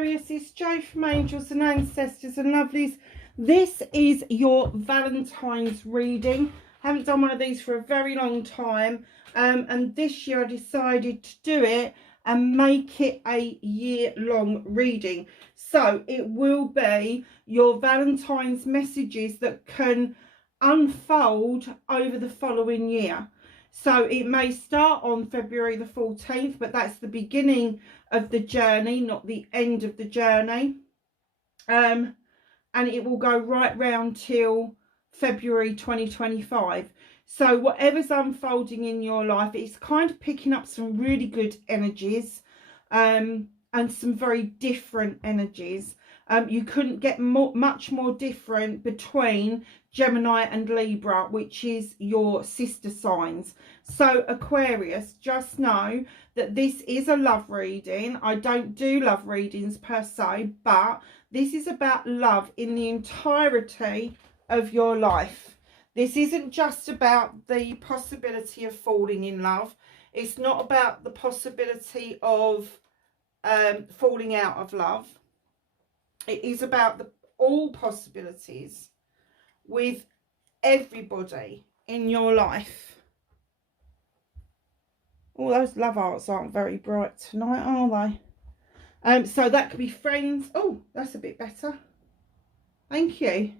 Aquarius, it's Jo from Angels and Ancestors and Lovelies. This is your Valentine's reading. Haven't done one of these for a very long time, and this year I decided to do it and make it a year-long reading. So it will be your Valentine's messages that can unfold over the following year. So it may start on February the 14th, but that's the beginning of the journey, not the end of the journey. And it will go right round till February 2025. So whatever's unfolding in your life, it's kind of picking up some really good energies, and some very different energies. You couldn't get much more different between Gemini and Libra, which is your sister signs. So Aquarius, just know that this is a love reading. I don't do love readings per se, but this is about love in the entirety of your life. This isn't just about the possibility of falling in love. It's not about the possibility of falling out of love. It is about all possibilities with everybody in your life. All those love arts aren't very bright tonight, are they? So that could be friends. Oh, that's a bit better. Thank you.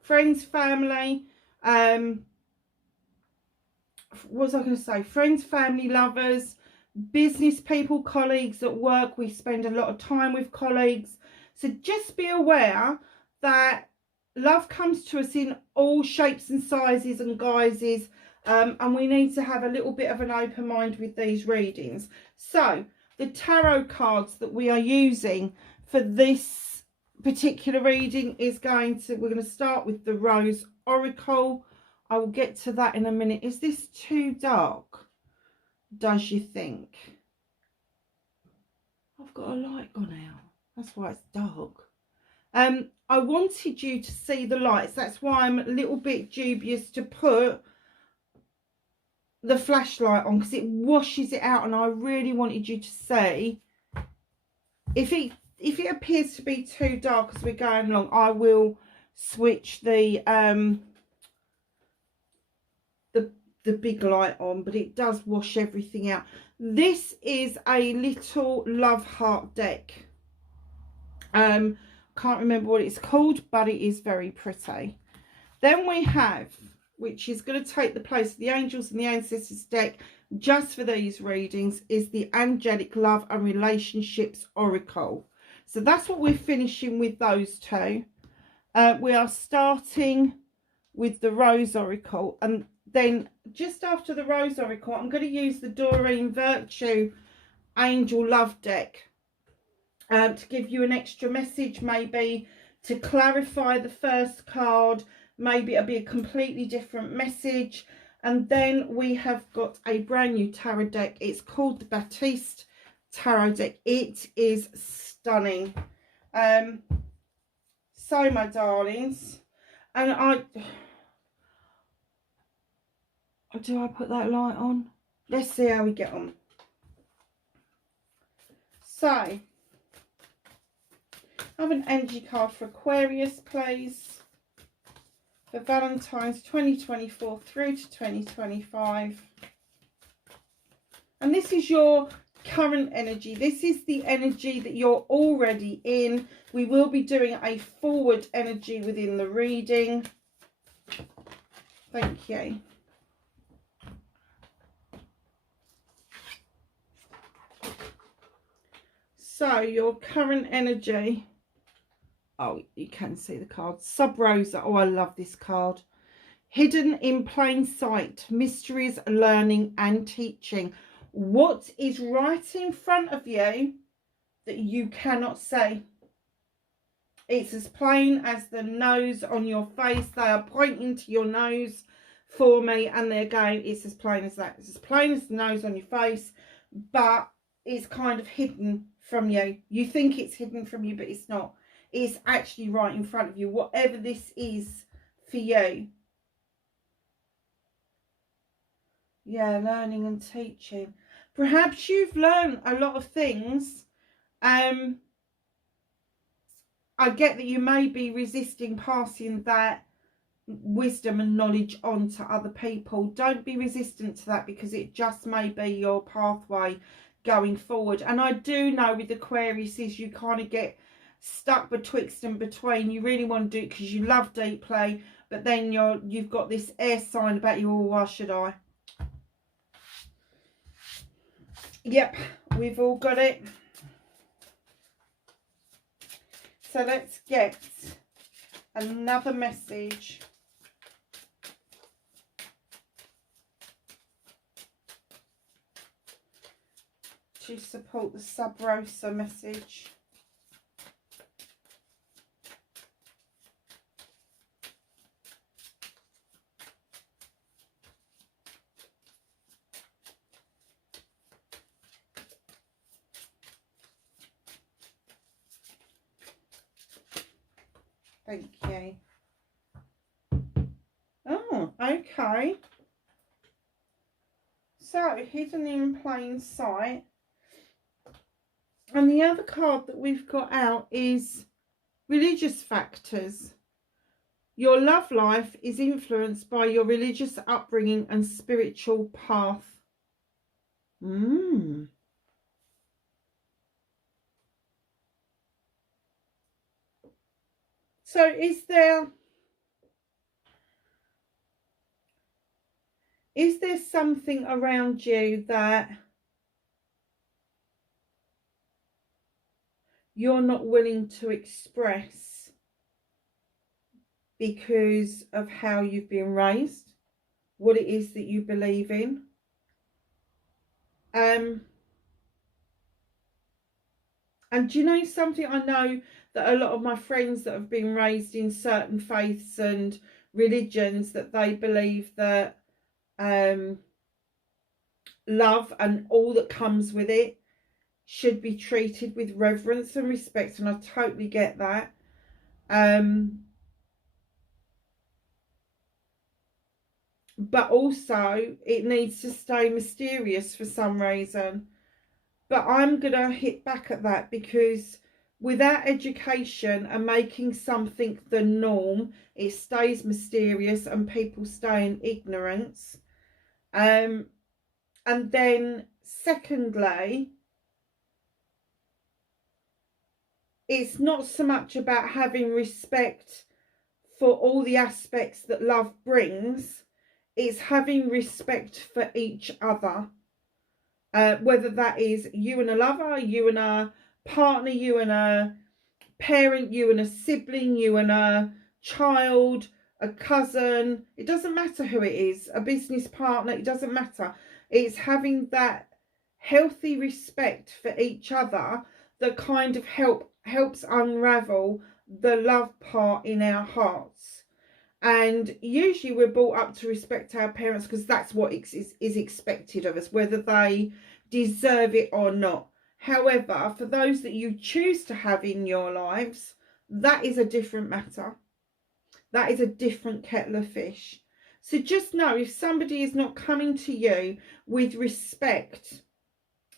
Friends, family. What was I going to say? Friends, family, lovers, business people, colleagues at work. We spend a lot of time with colleagues. So just be aware that love comes to us in all shapes and sizes and guises, and we need to have a little bit of an open mind with these readings. So the tarot cards that we are using for this particular reading is we're going to start with the Rose Oracle. I will get to that in a minute. Is this too dark, does you think? I've got a light gone out. That's why it's dark. I wanted you to see the lights. That's why I'm a little bit dubious to put the flashlight on, because it washes it out, and I really wanted you to see. If it appears to be too dark as we're going along, I will switch the big light on, but it does wash everything out. This is a little love heart deck. Can't remember what it's called, but it is very pretty. Then we have, which is going to take the place of the Angels and the Ancestors deck just for these readings, is the Angelic Love and Relationships Oracle. So that's what we're finishing with, those two. We are starting with the Rose Oracle, and then just after the Rose Oracle, I'm going to use the Doreen Virtue Angel Love deck to give you an extra message, maybe to clarify the first card. Maybe it'll be a completely different message. And then we have got a brand new tarot deck. It's called the Baptiste Tarot deck. It is stunning. So, my darlings, and do I put that light on? Let's see how we get on. So, I have an energy card for Aquarius, please, for Valentine's 2024 through to 2025. And this is your current energy. This is the energy that you're already in. We will be doing a forward energy within the reading. Thank you. So your current energy. Oh, you can see the card. Sub Rosa. Oh, I love this card. Hidden in plain sight. Mysteries, learning and teaching. What is right in front of you that you cannot see? It's as plain as the nose on your face. They are pointing to your nose for me, and they're going, it's as plain as that. It's as plain as the nose on your face, but it's kind of hidden from you. You think it's hidden from you, but it's not. It's actually right in front of you, whatever this is for you. Yeah, learning and teaching. Perhaps you've learned a lot of things I get that you may be resisting passing that wisdom and knowledge on to other people. Don't be resistant to that, because it just may be your pathway going forward. And I do know with Aquarius is you kind of get stuck betwixt and between. You really want to do it because you love deeply, but then you've got this air sign about you. Oh, why should I? Yep, we've all got it. So let's get another message. To support the Sub Rosa message. Thank you. Oh, okay. So, hidden in plain sight. And the other card that we've got out is religious factors. Your love life is influenced by your religious upbringing and spiritual path. So is there something around you that you're not willing to express because of how you've been raised, what it is that you believe in? And do you know something? I know that a lot of my friends that have been raised in certain faiths and religions, that they believe that love and all that comes with it should be treated with reverence and respect, and I totally get that. But also it needs to stay mysterious for some reason. But I'm gonna hit back at that, because without education and making something the norm, it stays mysterious and people stay in ignorance. And then secondly, it's not so much about having respect for all the aspects that love brings. It's having respect for each other. Whether that is you and a lover, you and a partner, you and a parent, you and a sibling, you and a child, a cousin. It doesn't matter who it is, a business partner, it doesn't matter. It's having that healthy respect for each other that kind of helps unravel the love part in our hearts. And usually we're brought up to respect our parents because that's what is expected of us, whether they deserve it or not. However, for those that you choose to have in your lives, that is a different matter. That is a different kettle of fish. So just know, if somebody is not coming to you with respect,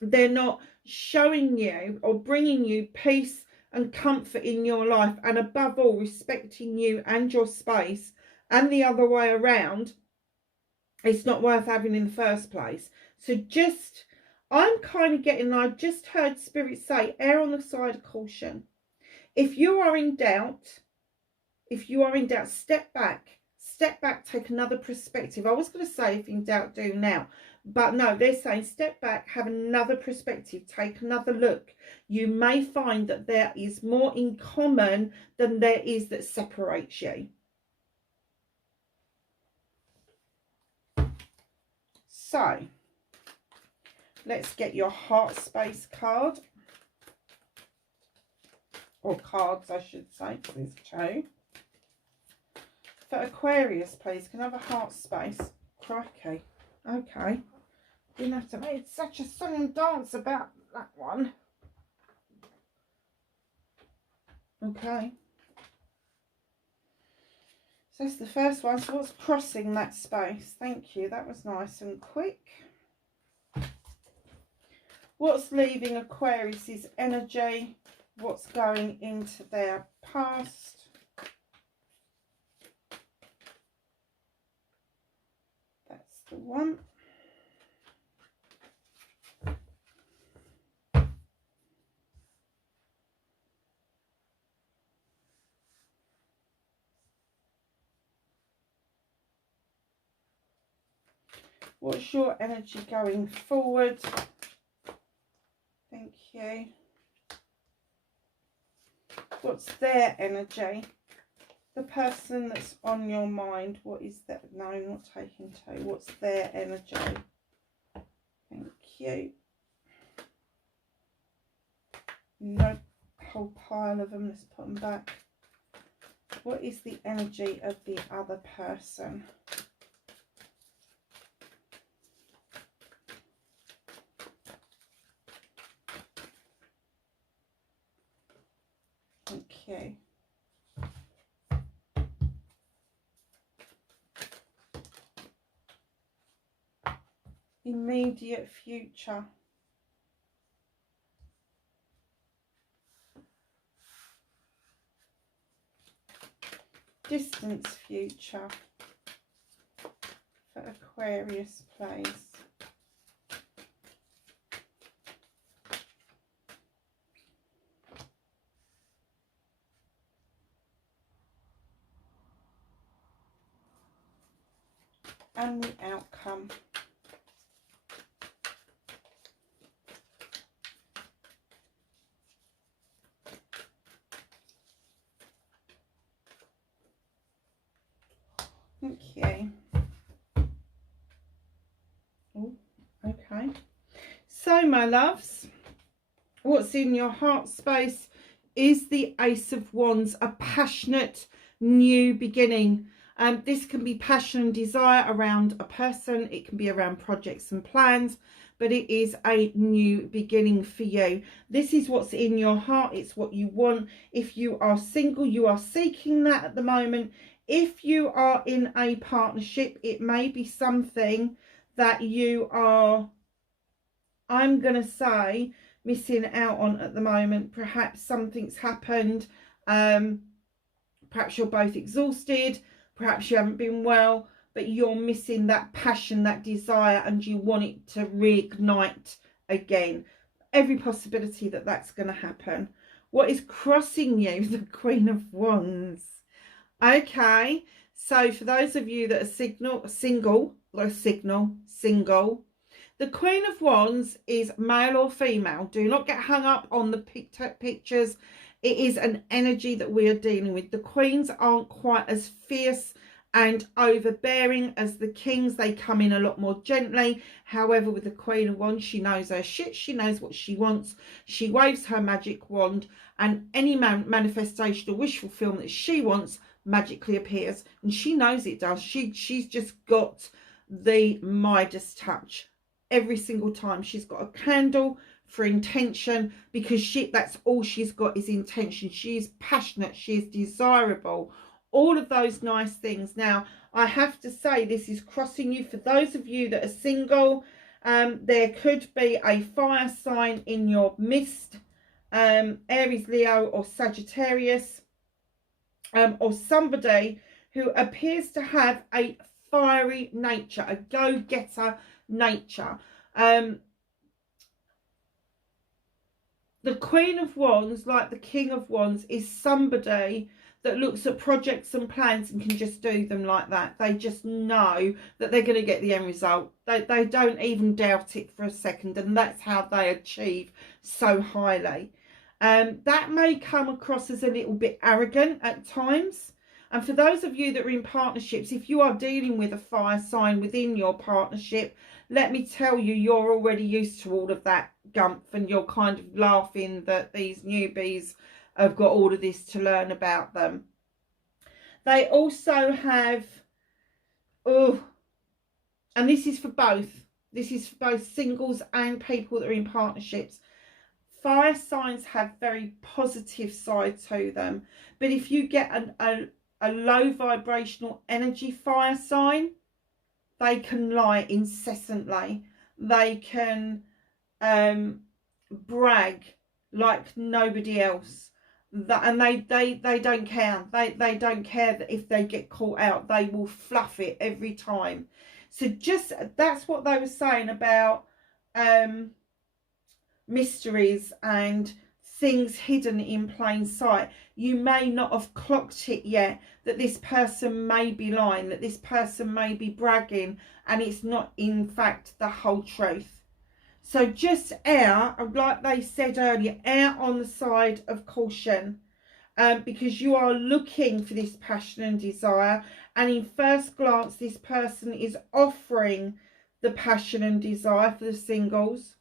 they're not showing you or bringing you peace and comfort in your life, and above all respecting you and your space, and the other way around, it's not worth having in the first place. So just, I'm kind of getting, I just heard Spirit say, err on the side of caution. If you are in doubt, step back, take another perspective. I was going to say, if in doubt, do now. But no, they're saying step back, have another perspective, take another look. You may find that there is more in common than there is that separates you. So, let's get your heart space card. Or cards, I should say, because there's two. For Aquarius, please, can I have a heart space? Crikey. Okay. Didn't have to make such a song and dance about that one. Okay. So that's the first one. So what's crossing that space? Thank you. That was nice and quick. What's leaving Aquarius's energy? What's going into their past. That's the one. What's your energy going forward? Thank you. What's their energy? The person that's on your mind, what is that? No, I'm not taking two. What's their energy? Thank you. No, whole pile of them. Let's put them back. What is the energy of the other person? Okay. Immediate future. Distance future for Aquarius, please. And the outcome. Okay. Oh, okay. So, my loves, what's in your heart space is the Ace of Wands, a passionate new beginning. This can be passion and desire around a person. It can be around projects and plans, but it is a new beginning for you. This is what's in your heart. It's what you want. If you are single, you are seeking that at the moment. If you are in a partnership, it may be something that you are, I'm going to say, missing out on at the moment. Perhaps something's happened. Perhaps you're both exhausted. Perhaps you haven't been well, but you're missing that passion, that desire, and you want it to reignite again. Every possibility that that's going to happen. What is crossing you? The Queen of Wands. Okay, so for those of you that are single, the Queen of Wands is male or female. Do not get hung up on the pictures. It is an energy that we are dealing with. The queens aren't quite as fierce and overbearing as the kings. They come in a lot more gently. However, with the Queen of Wands, she knows her shit. She knows what she wants. She waves her magic wand, and any manifestation or wish fulfillment that she wants magically appears. And she knows it does. She's just got the Midas touch. Every single time she's got a candle for intention, because that's all she's got is intention. She is passionate, she is desirable, all of those nice things. Now, I have to say, this is crossing you. For those of you that are single, there could be a fire sign in your midst, Aries, Leo or Sagittarius, or somebody who appears to have a fiery nature, a go-getter nature. The Queen of Wands, like the King of Wands, is somebody that looks at projects and plans and can just do them like that. They just know that they're going to get the end result. They don't even doubt it for a second, and that's how they achieve so highly. That may come across as a little bit arrogant at times. And for those of you that are in partnerships, if you are dealing with a fire sign within your partnership, let me tell you, you're already used to all of that gumph, and you're kind of laughing that these newbies have got all of this to learn about them. They also have, and this is for both. This is for both singles and people that are in partnerships. Fire signs have very positive side to them. But if you get a low vibrational energy fire sign, they can lie incessantly. They can brag like nobody else. that, and they don't care. They don't care that if they get caught out, they will fluff it every time. So just, that's what they were saying about mysteries and things hidden in plain sight. You may not have clocked it yet, that this person may be lying, that this person may be bragging, and it's not in fact the whole truth. So just err, like they said earlier, err on the side of caution, because you are looking for this passion and desire, and in first glance this person is offering the passion and desire for the singles,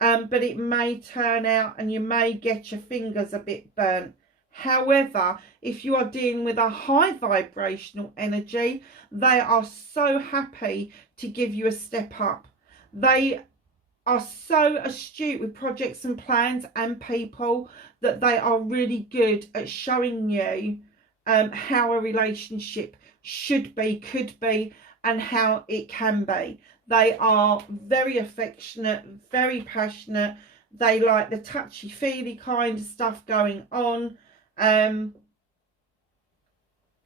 but it may turn out and you may get your fingers a bit burnt. However, if you are dealing with a high vibrational energy, they are so happy to give you a step up. They are so astute with projects and plans and people that they are really good at showing you how a relationship should be, could be, and how it can be. They are very affectionate, very passionate. They like the touchy-feely kind of stuff going on, and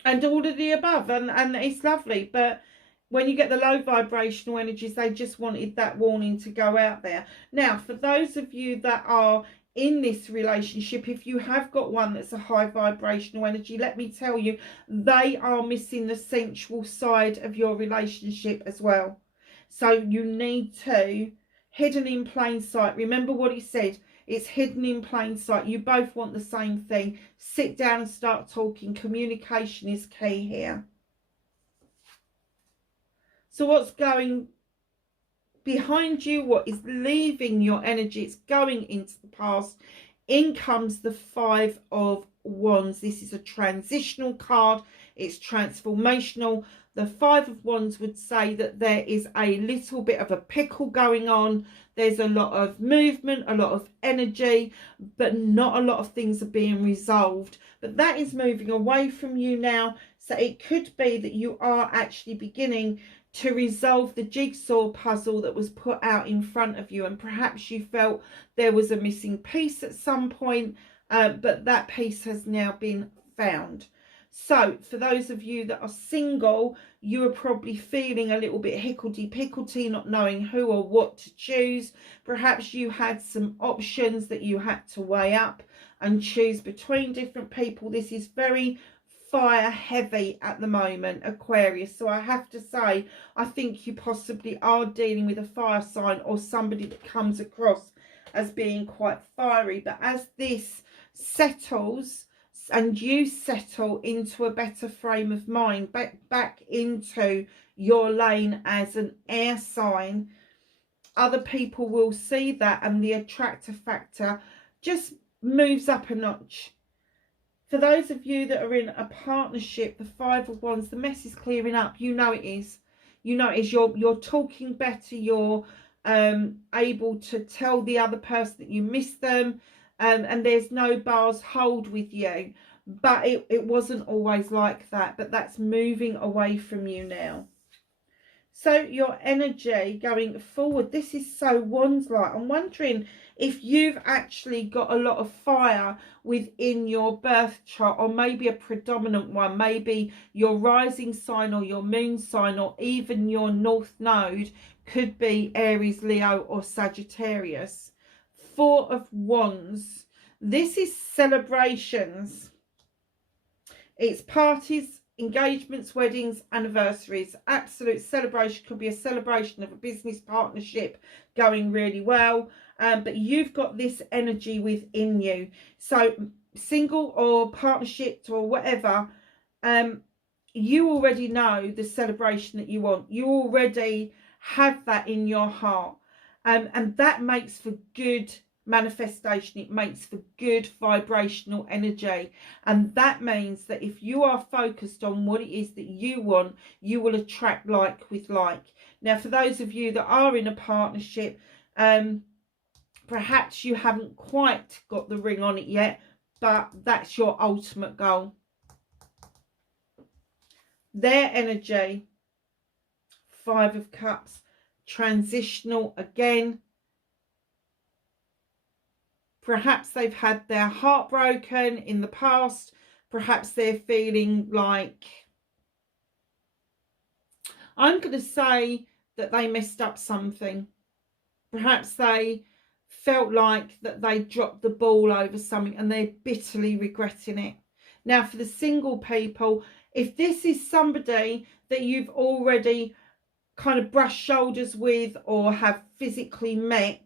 all of the above, and it's lovely. But when you get the low vibrational energies, they just wanted that warning to go out there. Now, for those of you that are in this relationship, if you have got one that's a high vibrational energy, let me tell you, they are missing the sensual side of your relationship as well. So you need to, hidden in plain sight. Remember what he said, it's hidden in plain sight. You both want the same thing. Sit down and start talking. Communication is key here. So what's going behind you, what is leaving your energy, it's going into the past. In comes the Five of Wands. This is a transitional card. It's transformational. The Five of Wands would say that there is a little bit of a pickle going on. There's a lot of movement, a lot of energy, but not a lot of things are being resolved. But that is moving away from you now. So it could be that you are actually beginning to resolve the jigsaw puzzle that was put out in front of you, and perhaps you felt there was a missing piece at some point, but that piece has now been found. So for those of you that are single, you are probably feeling a little bit hickledy-pickledy, not knowing who or what to choose. Perhaps you had some options that you had to weigh up and choose between different people. This is very fire heavy at the moment, Aquarius. So I have to say, I think you possibly are dealing with a fire sign or somebody that comes across as being quite fiery. But as this settles and you settle into a better frame of mind, back into your lane as an air sign, other people will see that, and the attractor factor just moves up a notch. For those of you that are in a partnership, the Five of Wands, the mess is clearing up. You know it is. You know it is. You're talking better. You're able to tell the other person that you miss them, and there's no bars hold with you. But it wasn't always like that. But that's moving away from you now. So your energy going forward, this is so Wands-like. I'm wondering if you've actually got a lot of fire within your birth chart, or maybe a predominant one, maybe your rising sign or your moon sign, or even your north node could be Aries, Leo or Sagittarius. Four of Wands. This is celebrations. It's parties, engagements, weddings, anniversaries. Absolute celebration. Could be a celebration of a business partnership going really well, but you've got this energy within you. So single or partnership or whatever, you already know the celebration that you want. You already have that in your heart, and that makes for good manifestation. It makes for good vibrational energy, and that means that if you are focused on what it is that you want, you will attract like with like. Now for those of you that are in a partnership, perhaps you haven't quite got the ring on it yet, but that's your ultimate goal. Their energy, Five of Cups, transitional again. Perhaps they've had their heart broken in the past. Perhaps they're feeling like, I'm going to say that they messed up something. Perhaps they felt like that they dropped the ball over something and they're bitterly regretting it. Now, for the single people, if this is somebody that you've already kind of brushed shoulders with or have physically met,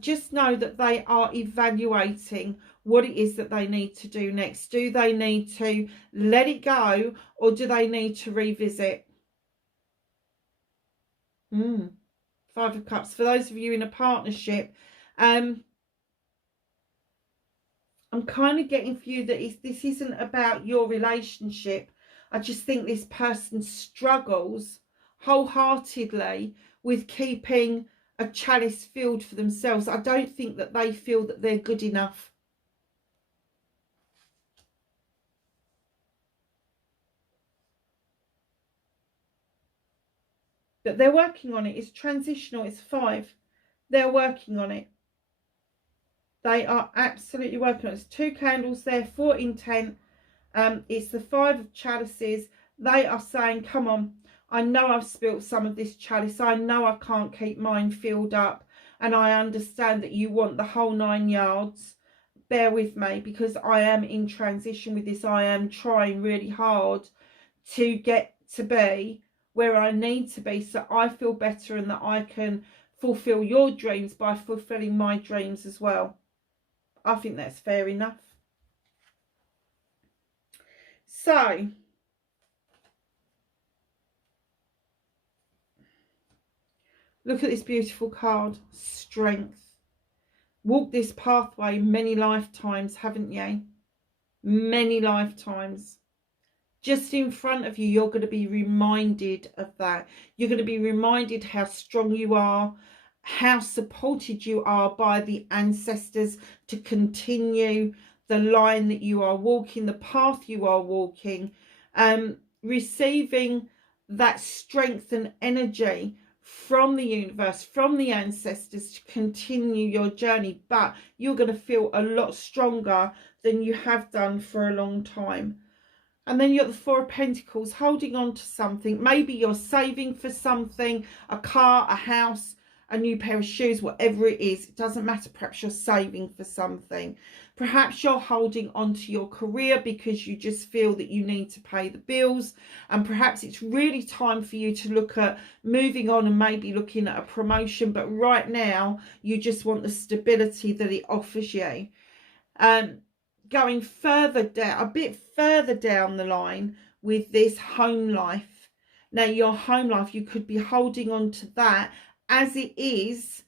just know that they are evaluating what it is that they need to do next. Do they need to let it go, or do they need to revisit? Five of Cups. For those of you in a partnership, I'm kind of getting for you that this isn't about your relationship. I just think this person struggles wholeheartedly with keeping a chalice filled for themselves. I don't think that they feel that they're good enough. But they're working on it. It's transitional. It's 5. They're working on it. They are absolutely working on it. It's 2 candles there, 4 intent. It's the 5 of chalices. They are saying, come on, I know I've spilt some of this chalice. I know I can't keep mine filled up. And I understand that you want the whole 9 yards. Bear with me, because I am in transition with this. I am trying really hard to get to be where I need to be, so I feel better and that I can fulfill your dreams by fulfilling my dreams as well. I think that's fair enough. So, look at this beautiful card, Strength. Walk this pathway many lifetimes, haven't you? Many lifetimes. Just in front of you, you're going to be reminded of that. You're going to be reminded how strong you are, how supported you are by the ancestors to continue the line that you are walking, the path you are walking, receiving that strength and energy from the universe, from the ancestors to continue your journey. But you're going to feel a lot stronger than you have done for a long time. And then you've got the 4 of Pentacles, holding on to something. Maybe you're saving for something, a car, a house, a new pair of shoes, whatever it is. It doesn't matter. Perhaps you're saving for something. Perhaps you're holding on to your career because you just feel that you need to pay the bills. And perhaps it's really time for you to look at moving on and maybe looking at a promotion. But right now, you just want the stability that it offers you. Going further down, a bit further down the line with this home life. Now, your home life, you could be holding on to that as it is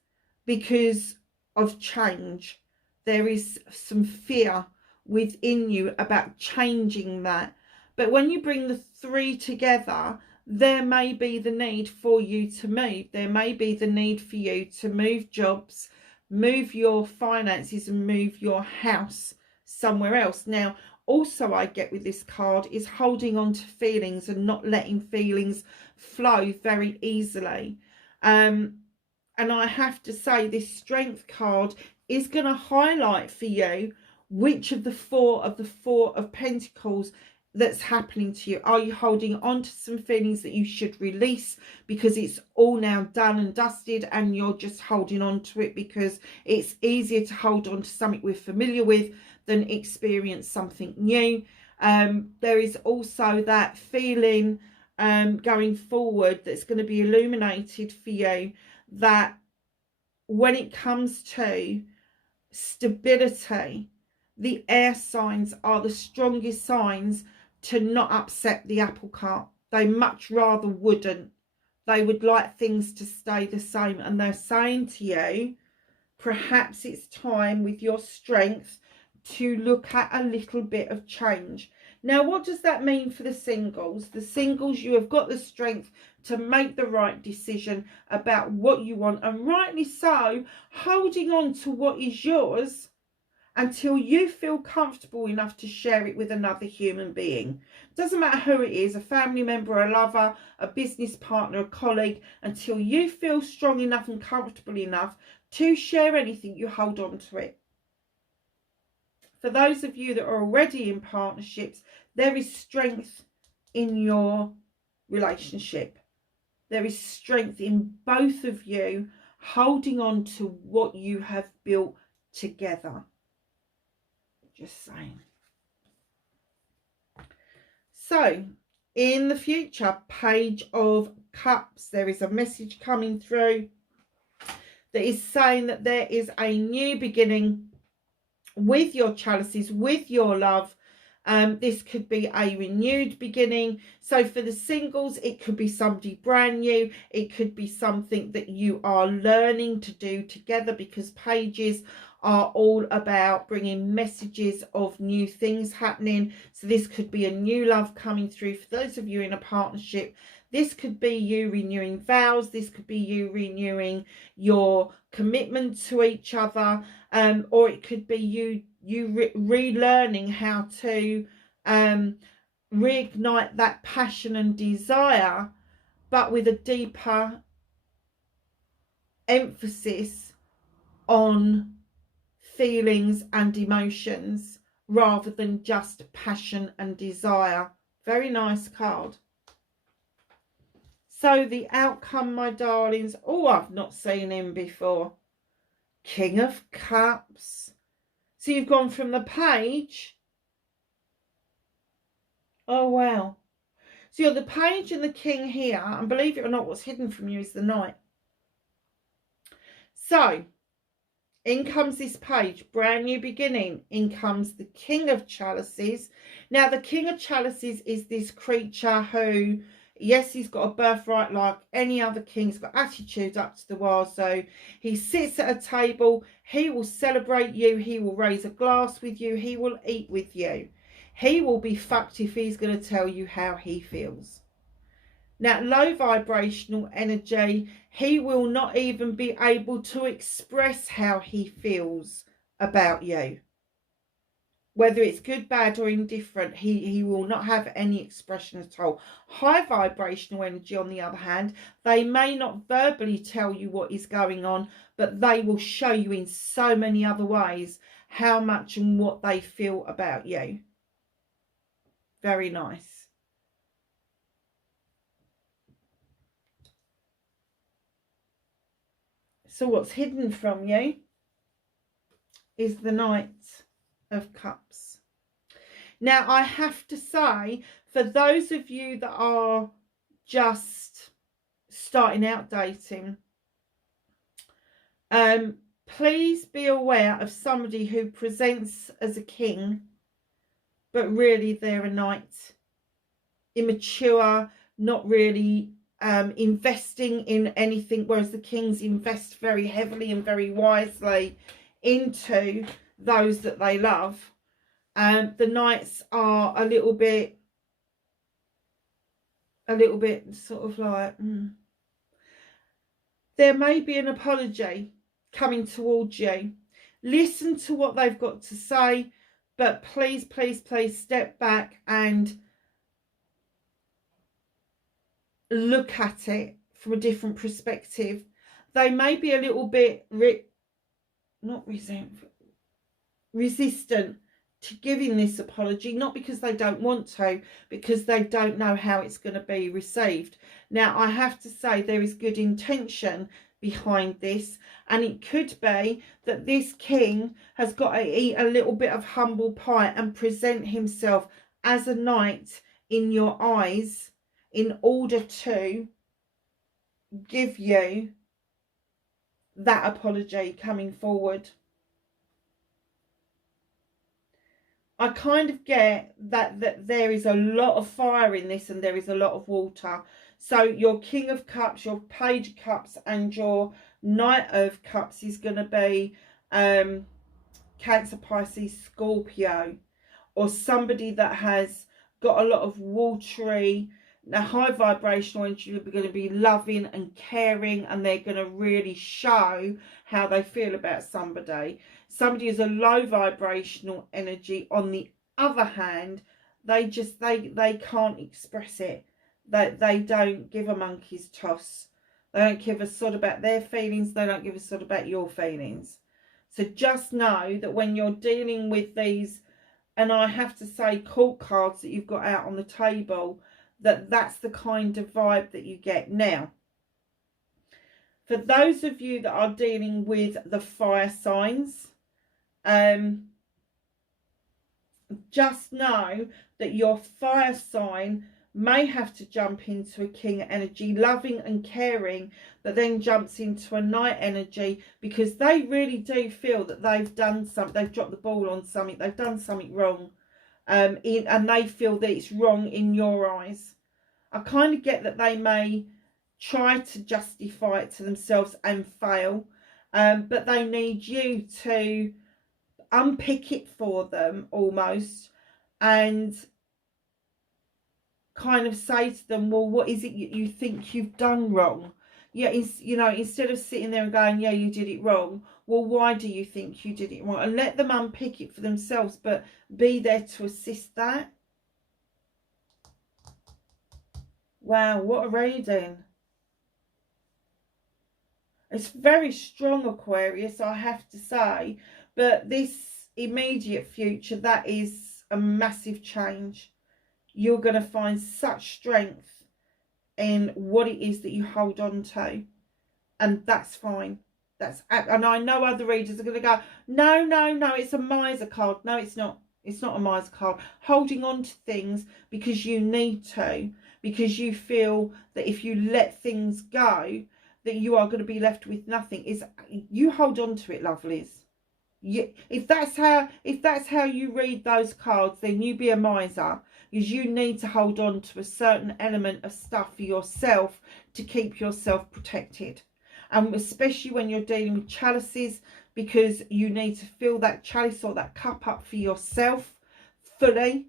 because of change. There is some fear within you about changing that. But when you bring the 3 together, there may be the need for you to move. There may be the need for you to move jobs, move your finances, and move your house somewhere else. Now, also I get with this card is holding on to feelings and not letting feelings flow very easily. And I have to say, this Strength card is going to highlight for you which of the 4 of Pentacles that's happening to you. Are you holding on to some feelings that you should release because it's all now done and dusted, and you're just holding on to it because it's easier to hold on to something we're familiar with than experience something new? There is also that feeling going forward that's going to be illuminated for you, that when it comes to stability, the air signs are the strongest signs to not upset the apple cart. They much rather wouldn't. They would like things to stay the same, and they're saying to you, perhaps it's time with your Strength to look at a little bit of change. Now, what does that mean for the singles? The singles, you have got the strength to make the right decision about what you want, and rightly so, holding on to what is yours until you feel comfortable enough to share it with another human being. Doesn't matter who it is, a family member, a lover, a business partner, a colleague. Until you feel strong enough and comfortable enough to share anything, you hold on to it. for those of you that are already in partnerships, there is strength in your relationship. There is strength in both of you holding on to what you have built together. Just saying. So, in the future, Page of Cups, there is a message coming through that is saying that there is a new beginning with your chalices, with your love. This could be a renewed beginning. So for the singles, it could be somebody brand new. It could be something that you are learning to do together, because pages are all about bringing messages of new things happening. So this could be a new love coming through. For those of you in a partnership, this could be you renewing vows. This could be you renewing your commitment to each other. Or it could be you relearning how to reignite that passion and desire, but with a deeper emphasis on feelings and emotions rather than just passion and desire. Very nice card. So the outcome, my darlings. Oh, I've not seen him before. King of Cups. So you've gone from the Page. Oh, wow. So you're the Page and the King here. And believe it or not, what's hidden from you is the Knight. So in comes this Page, brand new beginning. In comes the King of Chalices. Now, the King of Chalices is this creature who, yes, he's got a birthright like any other king. He's got attitude up to the world. So he sits at a table. He will celebrate you. He will raise a glass with you. He will eat with you. He will be fucked if he's going to tell you how he feels. Now, low vibrational energy, he will not even be able to express how he feels about you. Whether it's good, bad or indifferent, he will not have any expression at all. High vibrational energy, on the other hand, they may not verbally tell you what is going on, but they will show you in so many other ways how much and what they feel about you. Very nice. So what's hidden from you is the Knight of Cups. Now, I have to say, for those of you that are just starting out dating, please be aware of somebody who presents as a king, but really they're a knight. Immature, not really investing in anything, whereas the kings invest very heavily and very wisely into those that they love. The knights are a little bit sort of like, there may be an apology coming towards you. Listen to what they've got to say, but please, please, please step back and look at it from a different perspective. They may be a little bit resistant to giving this apology, not because they don't want to, because they don't know how it's going to be received. Now, I have to say there is good intention behind this, and it could be that this king has got to eat a little bit of humble pie and present himself as a knight in your eyes in order to give you that apology coming forward. I kind of get that there is a lot of fire in this and there is a lot of water. So your King of Cups, your Page of Cups and your Knight of Cups is going to be Cancer, Pisces, Scorpio, or somebody that has got a lot of watery, high vibrational energy. They're going to be loving and caring, and they're going to really show how they feel about somebody. Somebody is a low vibrational energy, on the other hand, they can't express it. They don't give a monkey's toss. They don't give a sod about their feelings. They don't give a sod about your feelings. So just know that when you're dealing with these, and I have to say court cards that you've got out on the table, that's the kind of vibe that you get. Now, for those of you that are dealing with the fire signs, just know that your fire sign may have to jump into a king energy, loving and caring, but then jumps into a knight energy, because they really do feel that they've done something, they've dropped the ball on something, they've done something wrong, and they feel that it's wrong in your eyes. I kind of get that they may try to justify it to themselves and fail, but they need you to unpick it for them almost, and kind of say to them, well, what is it you think you've done wrong? Yeah, you know, instead of sitting there and going, yeah, you did it wrong, well, why do you think you did it wrong? And let them unpick it for themselves, but be there to assist that. Wow, what a reading. It's very strong, Aquarius, I have to say, but this immediate future, that is a massive change. You're going to find such strength in what it is that you hold on to, and that's fine. And I know other readers are going to go, no, it's a miser card. No, it's not. It's not a miser card. Holding on to things because you need to, because you feel that if you let things go, that you are going to be left with nothing. Is you hold on to it, lovelies. If that's how you read those cards, then you be a miser, because you need to hold on to a certain element of stuff for yourself to keep yourself protected, and especially when you're dealing with chalices, because you need to fill that chalice or that cup up for yourself fully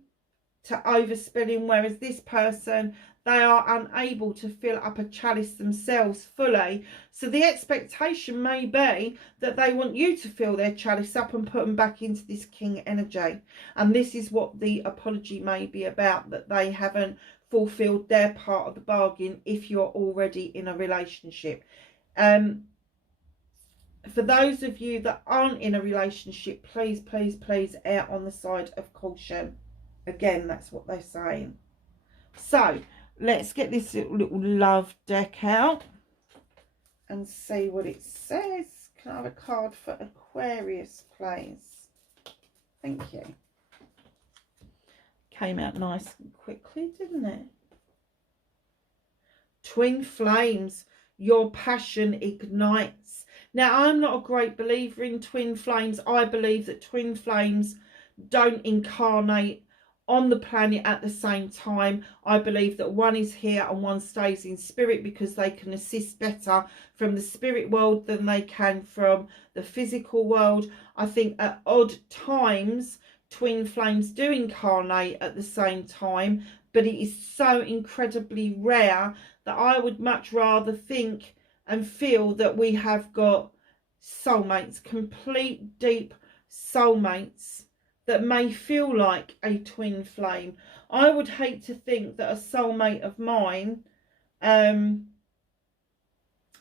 to overspilling, whereas this person, they are unable to fill up a chalice themselves fully. So the expectation may be that they want you to fill their chalice up and put them back into this king energy. And this is what the apology may be about, that they haven't fulfilled their part of the bargain if you're already in a relationship. For those of you that aren't in a relationship, please, please, please err on the side of caution. Again, that's what they're saying. So let's get this little love deck out and see what it says. Can I have a card for Aquarius, please? Thank you. Came out nice and quickly, didn't it? Twin flames. Your passion ignites. Now, I'm not a great believer in twin flames. I believe that twin flames don't incarnate on the planet at the same time. I believe that one is here and one stays in spirit, because they can assist better from the spirit world than they can from the physical world. I think at odd times twin flames do incarnate at the same time, but it is so incredibly rare that I would much rather think and feel that we have got soulmates, complete deep soulmates, that may feel like a twin flame. I would hate to think that a soulmate of mine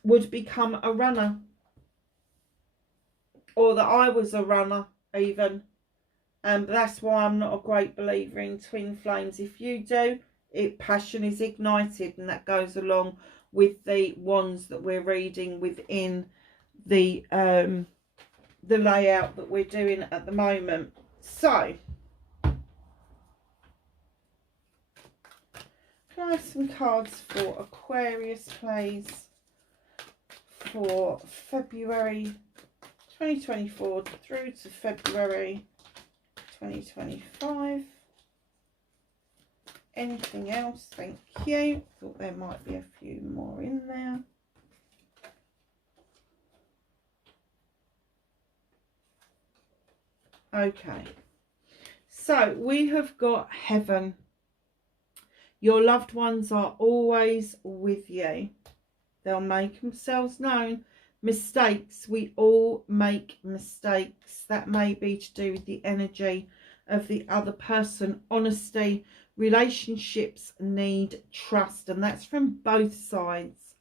would become a runner, or that I was a runner even. That's why I'm not a great believer in twin flames. If you do, passion is ignited, and that goes along with the wands that we're reading within the layout that we're doing at the moment. So, can I have some cards for Aquarius, please, for February 2024 through to February 2025? Anything else? Thank you. Thought there might be a few more in there. Okay, so we have got heaven. Your loved ones are always with you. They'll make themselves known. Mistakes, we all make mistakes. That may be to do with the energy of the other person. Honesty, relationships need trust, and that's from both sides.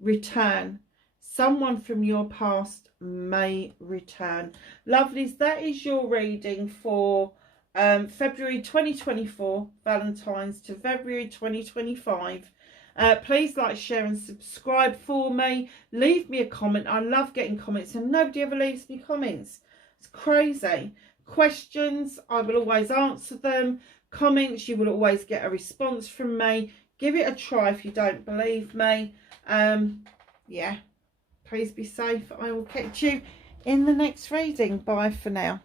Return. Someone from your past may return. Lovelies, that is your reading for February 2024, Valentine's, to February 2025. Please like, share and subscribe for me. Leave me a comment. I love getting comments, and nobody ever leaves me comments. It's crazy. Questions, I will always answer them. Comments, you will always get a response from me. Give it a try if you don't believe me. Yeah, please be safe. I will catch you in the next reading. Bye for now.